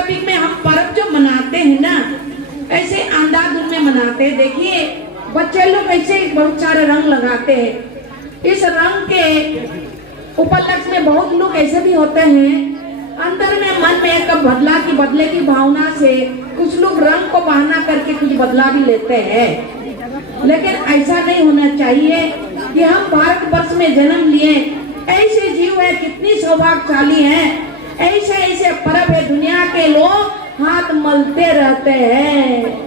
Topic में हम पर्व जो मनाते हैं ना, ऐसे अंधाधुन में मनाते हैं। देखिए बच्चे लोग ऐसे बहुत सारे रंग लगाते हैं। इस रंग के उपलक्ष्य में बहुत लोग ऐसे भी होते हैं, अंदर में मन में एक बदले की भावना से कुछ लोग रंग को बहाना करके कुछ बदला भी लेते हैं। लेकिन ऐसा नहीं होना चाहिए कि हम भारतवर्ष में जन्म लिए, ऐसे जीव है, कितनी सौभाग्यशाली है, ऐसे ऐसे पर्व है, दुनिया के लोग हाथ मलते रहते हैं।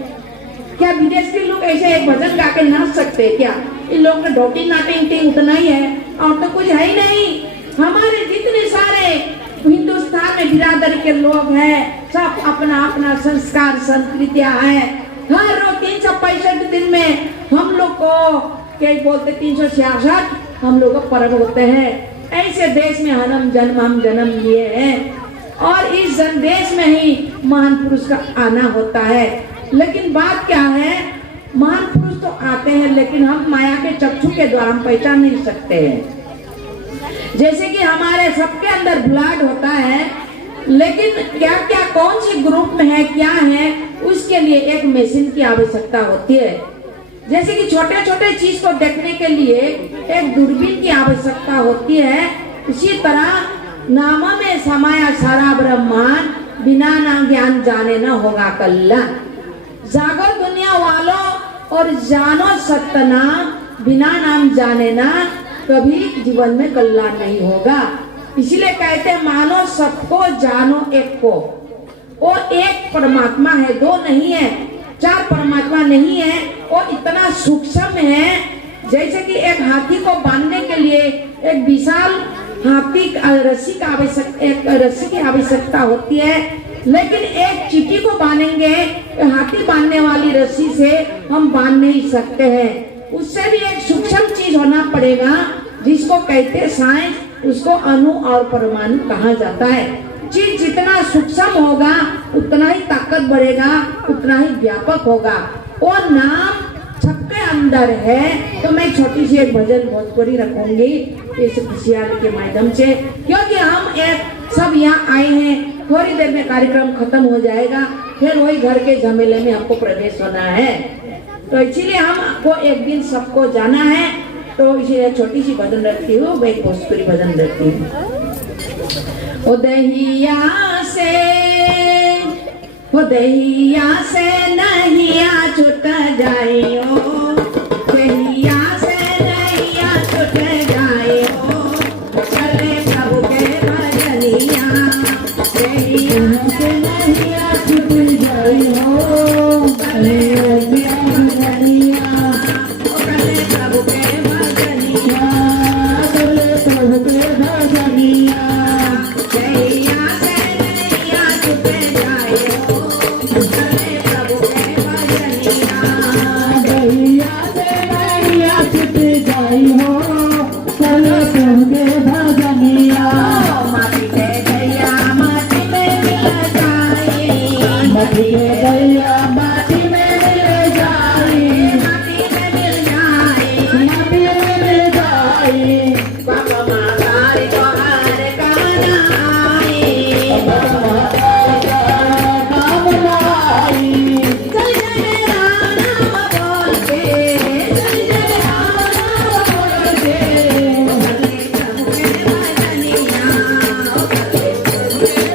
क्या विदेश के लोग ऐसे एक भजन गा के नाच सकते हैं क्या? इन लोगों का डोटी नाटिंग उतना ही है और तो कुछ है ही नहीं। हमारे जितने सारे हिंदुस्तान में बिरादरी के लोग हैं, सब अपना अपना संस्कार संस्कृतियां है। हर रोज 365 दिन में हम लोग को क्या बोलते 366 हम लोग को पर्व होते हैं। ऐसे देश में हम जन्म लिए हैं और इस देश में ही महान पुरुष का आना होता है। लेकिन बात क्या है, महान पुरुष तो आते हैं लेकिन हम माया के चक्षु के द्वारा हम पहचान नहीं सकते हैं। जैसे कि हमारे सबके अंदर ब्लड होता है, लेकिन क्या क्या कौन सी ग्रुप में है क्या है, उसके लिए एक मशीन की आवश्यकता होती है। जैसे कि छोटे छोटे चीज को देखने के लिए एक दूरबीन की आवश्यकता होती है, इसी तरह नाम में समाया सारा ब्रह्मांड, बिना नाम ज्ञान जाने न होगा कल्याण। जागो दुनिया वालों और जानो सत्य नाम, बिना नाम जाने ना कभी जीवन में कल्याण नहीं होगा। इसलिए कहते हैं मानो सबको जानो एक को। वो एक परमात्मा है, दो नहीं है, चार परमात्मा नहीं है। वो इतना सूक्ष्म है, जैसे कि एक हाथी को बांधने के लिए एक विशाल हाथी रस्सी की आवश्यकता होती है, लेकिन एक चींटी को बांधेंगे हाथी बांधने वाली रस्सी से हम बांध नहीं सकते हैं। उससे भी एक सूक्ष्म चीज होना पड़ेगा, जिसको कहते हैं साइंस, उसको अणु और परमाणु कहा जाता है। चीज जितना सूक्ष्म होगा उतना ही ताकत बढ़ेगा, उतना ही व्यापक होगा। वो नाम सबके अंदर है। तो मैं छोटी सी एक भजन भोजपुरी रखूंगी इस खुशियाली के माध्यम से, क्योंकि हम एक सब यहाँ आए हैं। थोड़ी देर में कार्यक्रम खत्म हो जाएगा, फिर वही घर के झमेले में हमको प्रवेश होना है। तो इसीलिए हमको एक दिन सबको जाना है, तो इसीलिए छोटी सी भजन रखती हूँ, मैं भोजपुरी भजन रखती हूँ। ओ दहिया से नहिया छूट जाइयो, दहिया से नहिया छूट जाइयो, चले प्रभु के भजनिया, दहिया से नहिया छूट जाइयो, चले भजनिया, चले प्रभु के भजनिया, चले प्रभु के भजनिया, दहिया से नहिया छूट जाइयो, चले प्रभु के भजनिया, दहिया से नहिया छूट जाइयो, चले प्रभु के भजनिया। माटी के दैया माटी में मिल जाए, माटी के दैया माटी में मिल जाए, माटी में मिल जाए, माटी में मिल जाए। बाबा मातारी को हार गाना आए, बाबा मातारी को काम आई, जय जय राम राम बोल के, जय जय राम राम बोल के, भजने प्रभु के भजनिया, भजने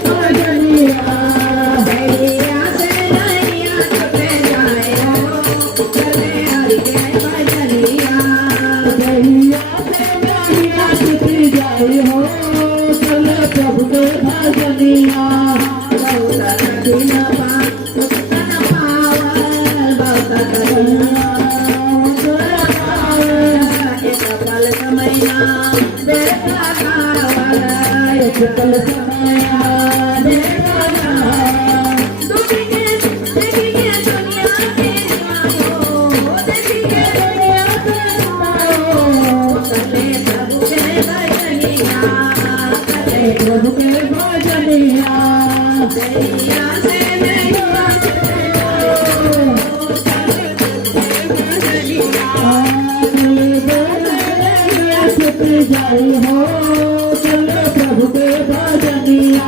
प्रभु के भजनिया, दैया से नैया छूट जाए, चले हरि के भजनिया, दैया से नैया छूट जाए हो, चले प्रभु के भजनिया। बहुत कठिन बात उत्तन पावल, बहुत कठिन उत्तन पावल, एक पल समैया देखा कावल, एक पल समैया देखा कावल। देखिए दुनिया के मायो, देखिए दुनिया के मायो, चले प्रभु के भजनिया, चले प्रभु के भजनिया, दैया से नैया छूट जाओ, चले प्रभु के भजनिया, नैया छूट जाई हो, चले प्रभु के भजनिया।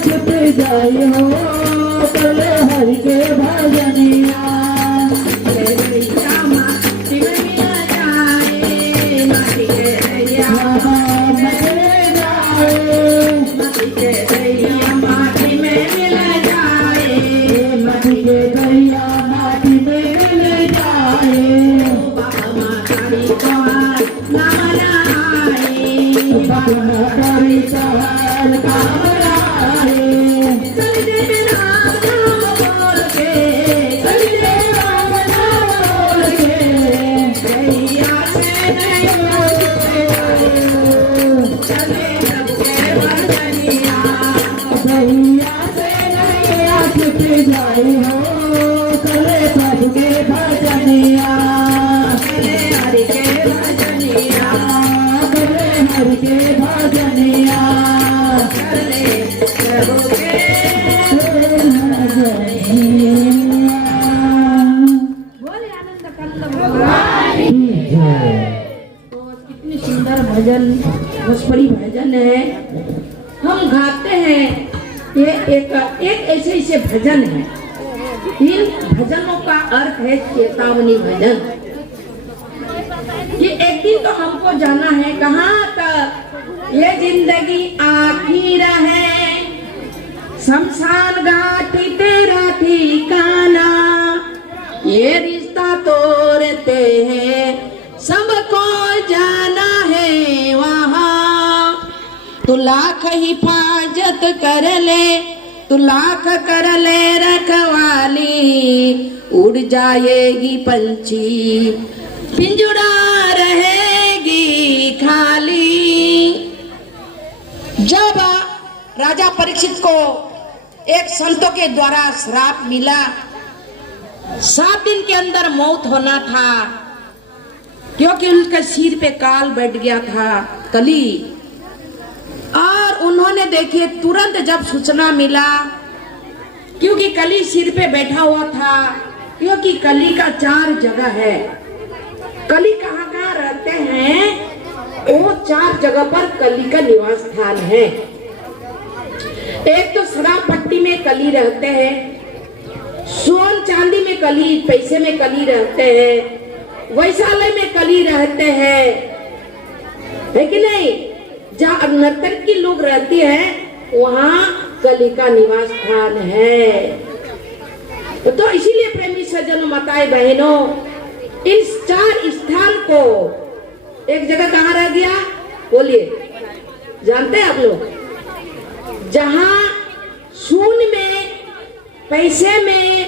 छुप जाई हो कल हरि के भजनिया माटी में मिल जाए, माटी के दैया, माटी के दैया माटी में मिल जाए, माटी के दैया माटी में मिल जाए। बाबा मातारी कहार नाम आए, बाबा मातारी कहार काम आए। कलिजे में राम नाम बोल के, कलिजे राम नाम बोल के दैया से नहीं होते, चले सबके भजनिया, दैया से नहीं छुप जाई हो कल प्रभु के भजनिया चले हरि के भजनिया, कल हरि के भजनिया चले प्रभु के बोले आनंद कंद भगवान। तो कितनी सुंदर भजन भोजपुरी भजन है, हम गाते हैं। ये एक ऐसे ऐसे भजन है, इन भजनों का अर्थ है चेतावनी भजन। ये एक दिन तो हमको जाना है, कहाँ तक ये जिंदगी आखिर है, शमशान घाटी तेरा ठिकाना, ये रिश्ता तोड़ते हैं सबको जाना है वहाँ। तू लाख हिफाजत कर ले, तू लाख कर ले रखवाली, उड़ जाएगी पंछी पिंजड़ा रहेगी खाली। जब राजा परीक्षित को एक संतों के द्वारा श्राप मिला, 7 दिन के अंदर मौत होना था, क्योंकि उनके सिर पे काल बैठ गया था, कली। और उन्होंने देखिए तुरंत जब सूचना मिला, क्योंकि कली सिर पे बैठा हुआ था, क्योंकि कली का 4 जगह है। कली कहाँ कहाँ रहते हैं, वो 4 जगह पर कली का निवास स्थान है। एक तो शराब पट्टी में कली रहते हैं, सोन चांदी में कली, पैसे में कली रहते हैं, वैशालय में कली रहते हैं, है कि नहीं। जहाँ नर्तक की लोग रहती है वहाँ कली का निवास स्थान है। तो इसीलिए प्रेमी सज्जनों माताएं बहनों, इन 4 स्थान को, एक जगह कहाँ रह गया बोलिए, जानते हैं आप लोग, जहाँ सून में, पैसे में,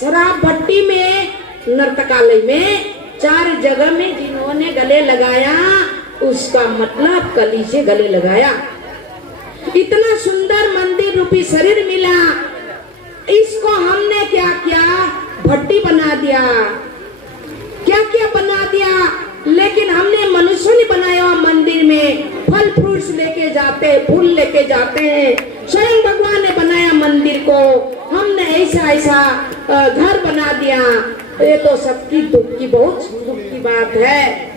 शराब भट्टी में, नर्तकालय में, 4 जगह में जिन्होंने गले लगाया, उसका मतलब कली से गले लगाया। इतना सुंदर मंदिर रूपी शरीर मिला, इसको हमने क्या किया, भट्टी बना दिया, क्या क्या बना दिया। लेकिन हमने मनुष्य ने बनाया हुआ मंदिर में फल फ्रूट्स लेके जाते हैं, फूल लेके जाते हैं। स्वयं भगवान ने बनाया मंदिर को, हमने ऐसा ऐसा घर बना दिया। ये तो सबकी दुख की, बहुत दुख की बात है।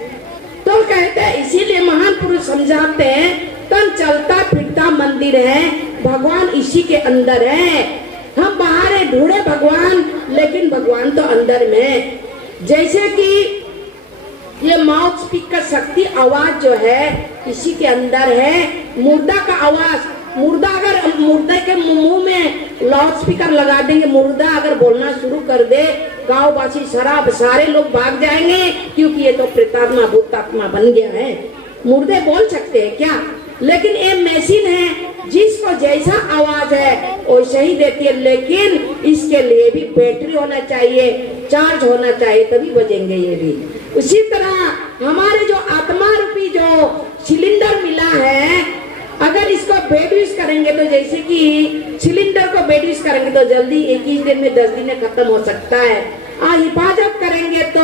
तो कहते हैं, इसीलिए महान पुरुष समझाते हैं, तन चलता फिरता मंदिर है, भगवान इसी के अंदर है। हम बाहर है ढूंढे भगवान, लेकिन भगवान तो अंदर में है। जैसे कि ये माउथ स्पीकर शक्ति आवाज जो है इसी के अंदर है। मुर्दा का आवाज, मुर्दा अगर मुर्दे के मुंह में लाउड स्पीकर लगा देंगे, मुर्दा अगर बोलना शुरू कर दे, गांव वासी शराब सारे लोग भाग जाएंगे, क्योंकि ये तो प्रेतात्मा भूतात्मा बन गया है। मुर्दे बोल सकते हैं क्या? लेकिन ये मशीन है, जिसको जैसा आवाज है वैसे ही देती है। लेकिन इसके लिए भी बैटरी होना चाहिए, चार्ज होना चाहिए, तभी बजेंगे ये भी। उसी तरह हमारे जो आत्मा रूपी जो सिलेंडर मिला है, अगर इसको बेड यूज करेंगे तो, जैसे कि सिलेंडर को बेड यूज करेंगे तो जल्दी 21 दिन में 10 दिन में खत्म हो सकता है। हिफाजत करेंगे तो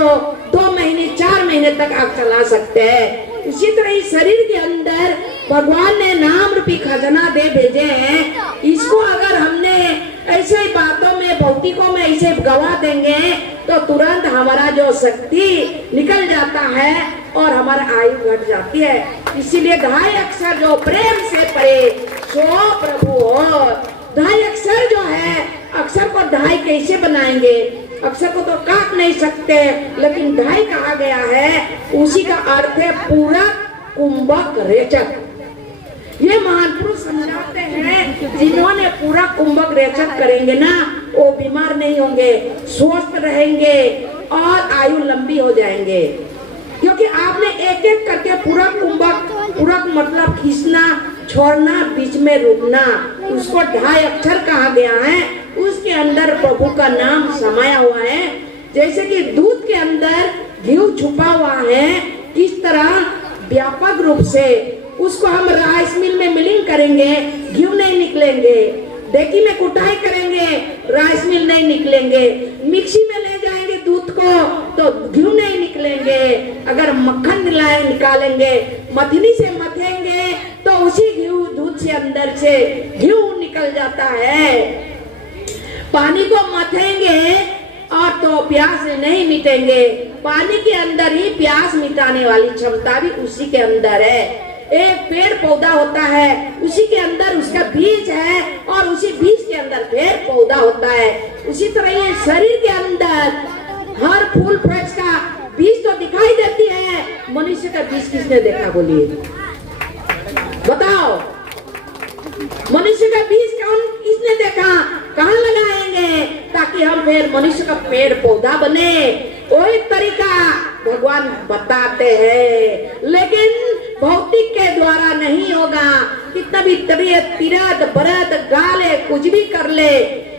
2 महीने 4 महीने तक आप चला सकते हैं। इसी तरह इस शरीर के अंदर भगवान ने नाम रूपी खजाना दे भेजे हैं। इसको अगर हमने ऐसे ही बातों में, भौतिकों में ऐसे गवा देंगे तो तुरंत हमारा जो शक्ति निकल जाता है और हमारा आयु घट जाती है। इसीलिए 2.5 अक्षर जो प्रेम से पढ़े ढाई कैसे बनाएंगे? अक्षर को तो काट नहीं सकते, लेकिन ढाई कहा गया है, उसी का अर्थ है पूरक, कुंभक, रेचक। ये महान पुरुष समझाते हैं जिन्होंने पूरा कुंभक रेचक करेंगे ना, वो बीमार नहीं होंगे, स्वस्थ रहेंगे और आयु लंबी हो जाएंगे। क्योंकि आपने एक एक करके पूरा कुंभक, पूरक मतलब खींचना, छोड़ना, बीच में रुकना, उसको ढाई अक्षर कहा गया है। उसके अंदर प्रभु का नाम समाया हुआ है। जैसे कि दूध के अंदर घी छुपा हुआ है, इस तरह व्यापक रूप से उसको हम राइस मिल में मिलिंग करेंगे, घी नहीं निकलेंगे। डेकी में कुटाई करेंगे, राइस मिल नहीं निकलेंगे। मिक्सी में ले जाएंगे दूध को तो घी नहीं निकलेंगे। अगर मक्खन निकालेंगे, मथनी से मथेंगे तो उसी घी दूध से अंदर से घी निकल जाता है। पानी को मथेंगे और तो प्यास नहीं मिटेंगे। पानी के अंदर ही प्यास मिटाने वाली क्षमता भी उसी के अंदर है। एक पेड़ पौधा होता है, उसी के अंदर उसका बीज है और उसी बीज के अंदर पेड़ पौधा होता है। उसी तरह ये शरीर के अंदर हर फूल वृक्ष का बीज तो दिखाई देती है, मनुष्य का बीज किसने देखा? बोलिए, बताओ। मनुष्य का बीज कौन किसने देखा? कहाँ लगाएंगे ताकि हम फिर मनुष्य का पेड़ पौधा बने? वही तरीका भगवान बताते हैं, लेकिन भौतिक के द्वारा नहीं होगा। कितना भी तीरथ बरत गाले, कुछ भी कर ले,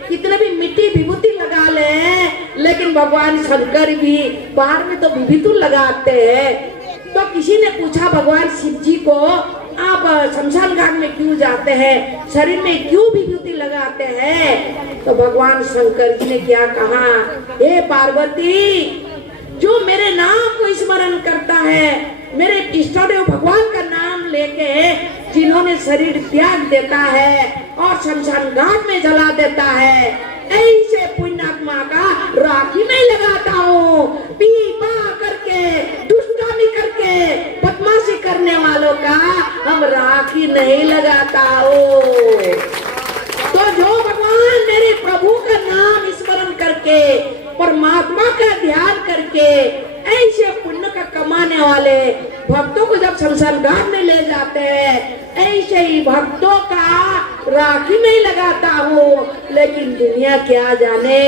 कितने भी मिट्टी विभूति लगा ले, लेकिन भगवान शंकर भी बाहर में तो विभूति लगाते हैं। तो किसी ने पूछा भगवान शिव जी को, आप शमशान घाट में क्यों जाते हैं, शरीर में क्यों विभूति लगाते हैं? तो भगवान शंकर जी ने क्या कहा, हे पार्वती, जो मेरे नाम को स्मरण करता है, मेरे इष्टदेव भगवान का नाम लेके जिन्होंने शरीर त्याग देता है और शमशान घाट में जला देता है, ऐसे पुण्यात्मा का राखी नहीं लगाता हूँ। पी पा करके, दुष्टामी करके, बदमाशी करने वालों का हम राखी नहीं लगाता हूँ। तो जो भगवान मेरे प्रभु का नाम स्मरण करके, परमात्मा का ध्यान करके, ऐसे पुण्य का कमाने वाले भक्तों को जब शमशान घाट में ले जाते हैं, ऐसे ही भक्तों का राखी नहीं लगाता हूँ। लेकिन दुनिया क्या जाने,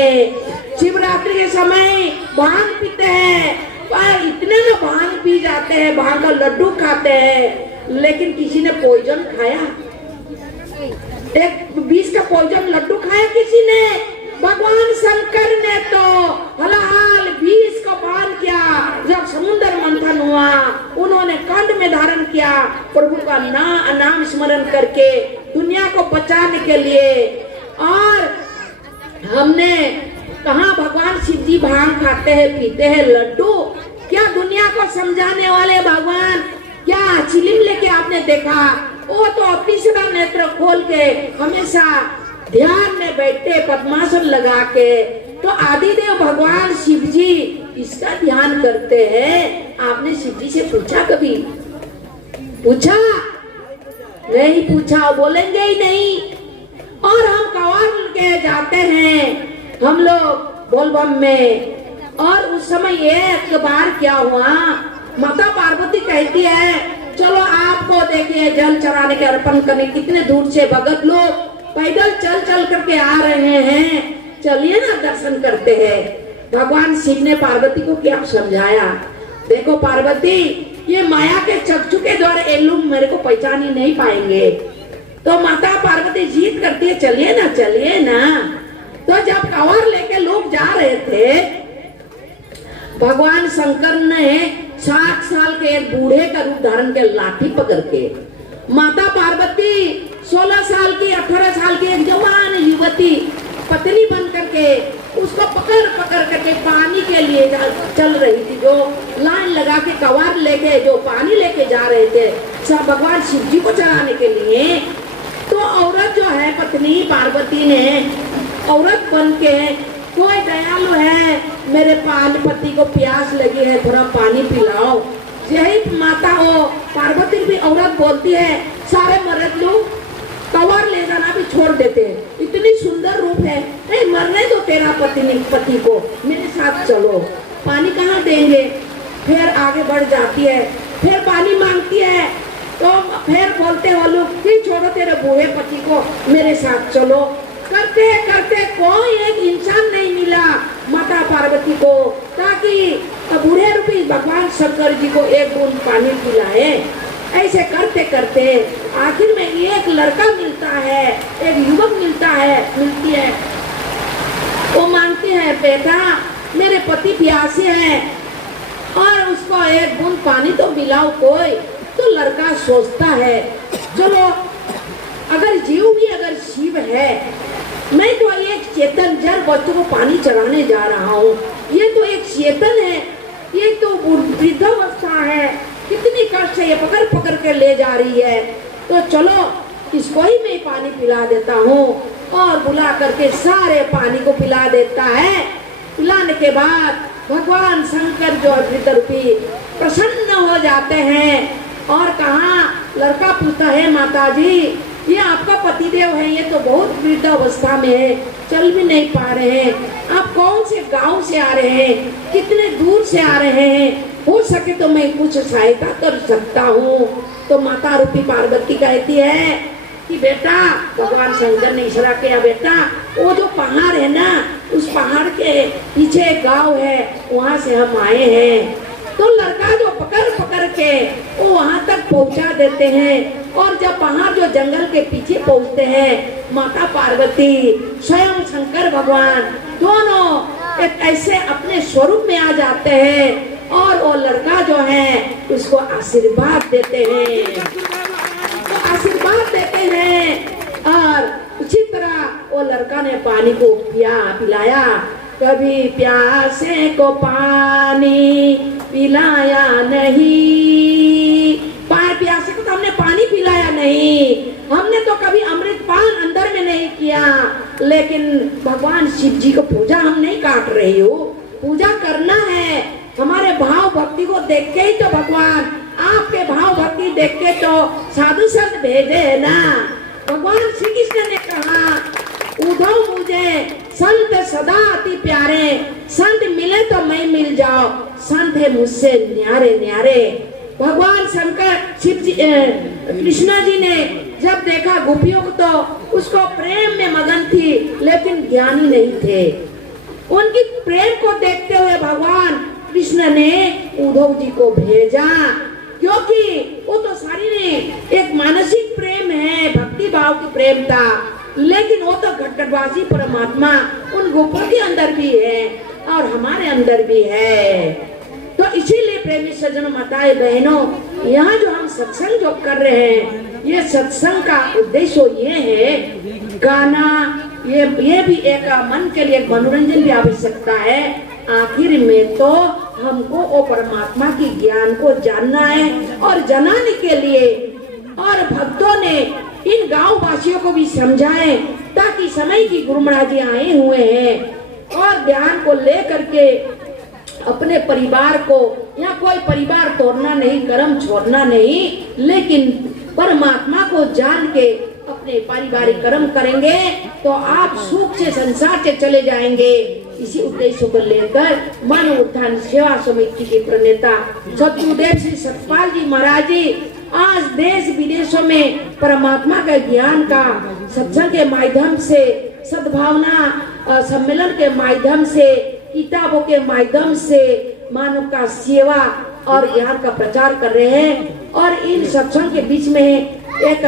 शिवरात्रि के समय भांग पीते हैं, पर इतने ना भांग पी जाते हैं, भांग का लड्डू खाते हैं, लेकिन किसी ने पॉइजन खाया? एक 20 का पॉइजन लड्डू खाया किसी ने? भगवान शंकर ने तो हलाल 20 को पान किया। जब समुद्र मंथन हुआ, उन्होंने कंठ में धारण किया प्रभु का नाम स्मरण करके दुनिया को बचाने के लिए। और हमने कहा भगवान शिव जी भांग खाते हैं, पीते हैं लड्डू, क्या दुनिया को समझाने वाले भगवान क्या चिलिम लेके आपने देखा? वो तो तीसरा नेत्र खोल के हमेशा ध्यान में बैठते, पद्मासन लगा के। तो आदिदेव भगवान शिव जी इसका ध्यान करते हैं। आपने शिव जी से पूछा कभी? पूछा नहीं, पूछा, बोलेंगे ही नहीं। और हम कवार के जाते हैं हम लोग बोलबम में, और उस समय एक बार क्या हुआ, माता पार्वती कहती है चलो आपको देखिए जल चढ़ाने के अर्पण करने, कितने दूर से भगत लोग पैदल चल चल करके आ रहे हैं, चलिए ना दर्शन करते हैं। भगवान शिव ने पार्वती को क्या समझाया, देखो पार्वती, ये माया के चक्षु के द्वारा ये लोग मेरे को पहचान ही नहीं पाएंगे। तो माता पार्वती जीत करती है, चलिए ना चलिए ना। तो जब कवर लेके लोग जा रहे थे, भगवान शंकर ने 60 साल के एक बूढ़े का रूप धारण के लाठी पकड़ के, माता पार्वती 16 साल की 18 साल की एक जवान युवती पत्नी बन करके उसको पकड़ पकड़ करके पानी के लिए चल रही थी। जो लाइन लगा के कवार लेके जो पानी लेके जा रहे थे सब भगवान शिव जी को चढ़ाने के लिए। तो औरत जो है पत्नी पार्वती ने औरत बन के, कोई दयालु है, मेरे पति को प्यास लगी है, थोड़ा पानी पिलाओ। यही माता हो पार्वती भी औरत बोलती है, सारे मर्द लोग कवर ले जाना भी छोड़ देते हैं, इतनी सुंदर रूप है, नहीं मरने दो तेरा पति को, मेरे साथ चलो। पानी कहाँ देंगे? फिर आगे बढ़ जाती है, फिर पानी मांगती है, तो फिर बोलते हो लोग कि छोड़ो तेरे बूढ़े पति को, मेरे साथ चलो। करते करते कोई एक इंसान नहीं मिला माता पार्वती को, ताकि बूढ़े रूपी भगवान शंकर जी को एक बूंद पानी पिलाए। ऐसे करते करते आखिर में एक लड़का मिलता है, एक युवक मिलती है। वो मांगते हैं, बेटा मेरे पति प्यासे हैं और उसको एक बूंद पानी तो पिलाओ कोई। तो लड़का सोचता है, चलो अगर जीव भी अगर शिव है, मैं तो एक चेतन जड़ बच्चों को पानी चलाने जा रहा हूँ, ये तो एक चेतन है, ये तो वृद्धावस्था है, कितनी कष्ट से ये पकड़ पकड़ के ले जा रही है, तो चलो इसको ही मैं पानी पिला देता हूँ। और बुला करके सारे पानी को पिला देता है। पिलाने के बाद भगवान शंकर जो रूपी प्रसन्न हो जाते हैं। और कहा, लड़का पूछता है, माता जी ये आपका पतिदेव है, ये तो बहुत वृद्ध अवस्था में है, चल भी नहीं पा रहे हैं, आप कौन से गांव से आ रहे हैं, कितने दूर से आ रहे हैं, हो सके तो मैं कुछ सहायता कर सकता हूँ। तो माता रूपी पार्वती कहती है कि बेटा, भगवान शंकर ने इशारा किया, बेटा वो जो पहाड़ है ना, उस पहाड़ के पीछे एक गाँव है, वहाँ से हम आए हैं। तो लड़का जो पकड़ पकड़ के वो वहाँ तक पहुँचा देते हैं। और जब पहाड़ जो जंगल के पीछे पहुँचते हैं, माता पार्वती स्वयं शंकर भगवान दोनों एक ऐसे अपने स्वरूप में आ जाते हैं और वो लड़का जो है उसको आशीर्वाद देते हैं। तो आशीर्वाद देते हैं और उसी तरह वो लड़का ने पानी को पिलाया। कभी प्यासे को पानी पिलाया नहीं, प्यासे को तो हमने पानी पिलाया नहीं, हमने तो कभी अमृत पान अंदर में नहीं किया। लेकिन भगवान शिव जी को पूजा हम नहीं काट रही हो, पूजा करना है। हमारे भाव भक्ति को देख के ही तो भगवान, आपके भाव भक्ति देख के तो साधु संत भेजे है ना। भगवान श्री कृष्ण ने कहा, उद्धव मुझे संत सदा अति प्यारे, संत मिले तो मैं मिल जाओ, संत है मुझसे न्यारे न्यारे। भगवान शंकर शिव जी कृष्णा जी ने जब देखा गोपियों को, तो उसको प्रेम में मगन थी, लेकिन ज्ञानी नहीं थे। उनकी प्रेम को देखते हुए भगवान कृष्ण ने उद्धव जी को भेजा, क्योंकि वो तो सारी ने एक मानसिक प्रेम है, भक्ति भाव की प्रेम था, लेकिन वो तो घटघटवासी परमात्मा उन गोपों के अंदर भी है और हमारे अंदर भी है। तो इसीलिए प्रेमी सज्जनों, माताएं बहनों, यहाँ जो हम सत्संग जो कर रहे हैं, ये सत्संग का उद्देश्य ये है, गाना ये भी एक मन के लिए मनोरंजन भी आवश्यकता है। आखिर में तो हमको वो परमात्मा की ज्ञान को जानना है और जनाने के लिए, और भक्तों ने इन गांव वासियों को भी समझाएं, ताकि समय की गुरु महाराज जी आए हुए हैं और ध्यान को लेकर के अपने परिवार को, या कोई परिवार तोड़ना नहीं, कर्म छोड़ना नहीं, लेकिन परमात्मा को जान के अपने पारिवारिक कर्म करेंगे तो आप सुख से संसार से चले जाएंगे। इसी उद्देश्य को लेकर मानव उत्थान सेवा समिति के प्रणेता सतगुरुदेव श्री सतपाल जी महाराज जी आज देश विदेशों में परमात्मा का ज्ञान का सत्संग के माध्यम से, सद्भावना सम्मेलन के माध्यम से, किताबों के माध्यम से मानव का सेवा और ज्ञान का प्रचार कर रहे हैं। और इन सत्संग के बीच में एक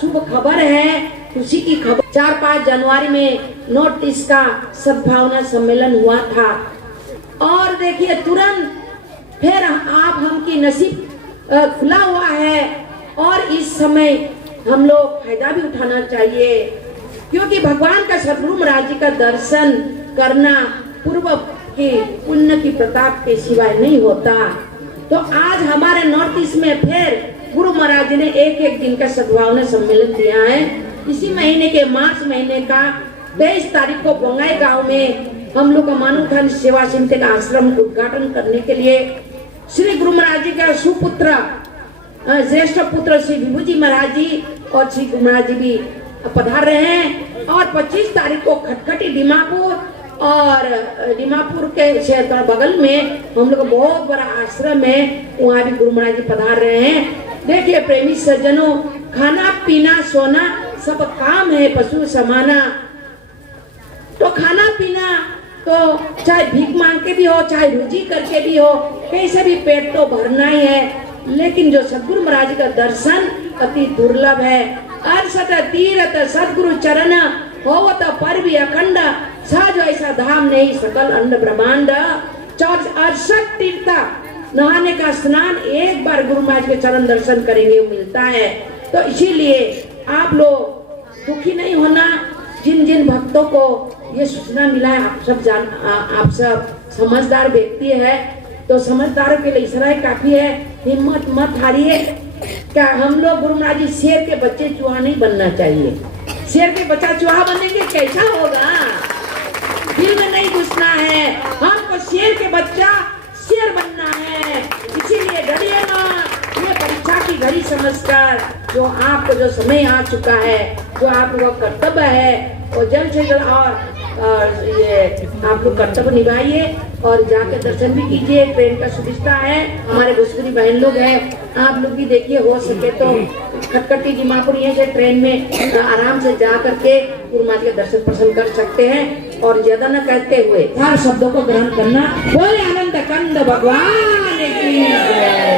शुभ खबर है, खुशी की खबर। 4-5 जनवरी में नॉर्थ ईस्ट का सद्भावना सम्मेलन हुआ था और देखिए तुरंत फिर आप हम की नसीब खुला हुआ है और इस समय हम लोग फायदा भी उठाना चाहिए, क्योंकि भगवान का सतगुरु महाराज जी का दर्शन करना पूर्व के पुण्य की प्रताप के सिवाय नहीं होता। तो आज हमारे नॉर्थ ईस्ट में फिर गुरु महाराज जी ने एक दिन का सद्भावना सम्मेलन दिया है। इसी महीने के मार्च महीने का 23 तारीख को बोंगाई गांव में हम लोग का मानव उत्थान सेवा समिति का आश्रम उद्घाटन करने के लिए श्री गुरु महाराज जी का सुपुत्र, ज्येष्ठ पुत्र श्री विभू जी महाराज जी और श्री गुरु महाराज जी भी पधार रहे हैं। और 25 तारीख को खटखटी दिमापुर और दीमापुर के शहर का बगल में हम लोग का बहुत बड़ा आश्रम है, वहाँ भी गुरु महाराज जी पधार रहे हैं। देखिए प्रेमी सज्जनों, खाना पीना सोना सब काम है पशु समाना। तो खाना पीना तो चाहे भीख मांग के भी हो, चाहे रुजी करके भी हो, कैसे भी पेट तो भरना ही है। लेकिन जो सदगुरु महाराज का दर्शन अति दुर्लभ है। अरसत तीरथ सदगुरु चरण होवत पर भी अखंड, सहज ऐसा धाम नहीं सकल अंड ब्रह्मांड। 68 तीर्थ नहाने का स्नान एक बार गुरु महाराज के चरण दर्शन करेंगे मिलता है। तो इसीलिए आप लोग दुखी नहीं होना। जिन जिन भक्तों को ये सूचना मिला है, आप सब समझदार व्यक्ति है, तो समझदारों के लिए इशारा काफी है। हिम्मत मत हारिए। क्या हम लोग गुरु महाराज जी शेर के बच्चे चूहा नहीं बनना चाहिए। शेर के बच्चा चूहा बनेंगे कैसा होगा, दिल में नहीं घुसना है। हमको शेर के बच्चा शेर बनना है। इसीलिए डरिए ना, ये परीक्षा की घड़ी समझकर जो आपको जो समय आ चुका है, जो आपका कर्तव्य है, वो जल्द से जल्द और ये आप लोग कर्तव्य निभाइए और जाकर दर्शन भी कीजिए। ट्रेन का सुविधा है, हमारे भोजपुरी बहन लोग हैं, आप लोग भी देखिए, हो सके तो खटखटी दीमापुर ये से ट्रेन में आराम से जा करके गुरु महाराज के दर्शन प्रसन्न कर सकते हैं। और ज्यादा न कहते हुए हर शब्दों को ग्रहण करना। बोले आनंद कंद भगवान की जय।